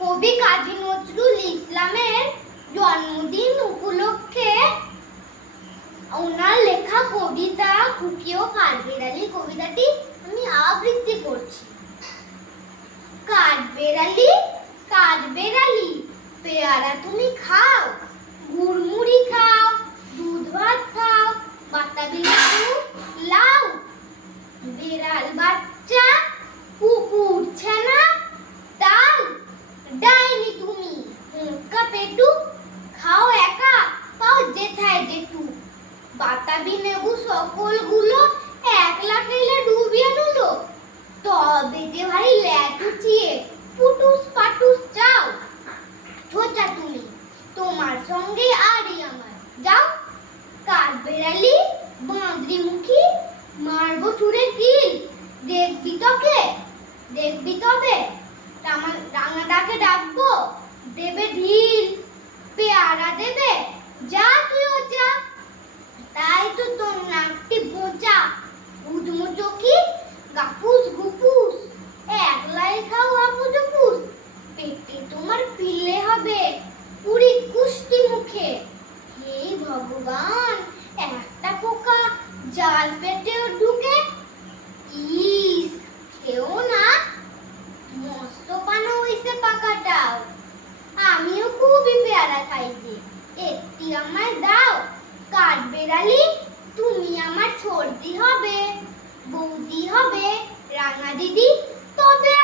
কবি কাজী নজরুল ইসলামের জন্মদিন উপলক্ষে ওনার লেখা কবিতা খুকি ও কাঠবেড়ালি কবিতাটি আমি আবৃত্তি করছি। কাঠবেড়ালি কাঠবেড়ালি পেয়ারা তুমি খাও, গুড়মুড়ি খাও, দুধ ভাত খাও, বাতাবি লেবু লাউ, বেড়াল বাচ্চা কুকুর ছানা তাল, ডাইনি তুমি হুঁকা পেটু খাও একা পাও যেথায় যেটু, বাতাবি নেবু সকলগুলো একলা খেলে ডুবিয়ে নুলো, তবে যে ভারী ল্যাচুচিয়ে পুটুস পাটুস চাও, ছোটা তুমি তোমার সঙ্গে আরই আমার যাও, কাঠবেড়ালি বাঁদরি মুখী মারবো চুরে কিল, দেখবি তোকে দেখবি তবে রাঙা ডাকে ডাকবো দেবে ঢিল, পেয়ারা দেবে যা তুইও যা, তাই তো তোর নাকটি বোঁচা, উদমু চোখি গাপুস গুপুস, একলাই খাও হাপুস হুপুস, পেটে তোমার পিলে হবে পুরি কুষ্টি মুখে, হে ভগবান একটা পোকা জাল পেটেও ঢুকে, ইস খেও না মস্ত পানো হইছে পাকাটাও, আমিও খুবই পেয়ারা খাই যে একটি আমায় দাও, কাঠবেড়ালি তুমি আমার সর্দি হবে, বৌদি হবে রাঙা দিদি তবে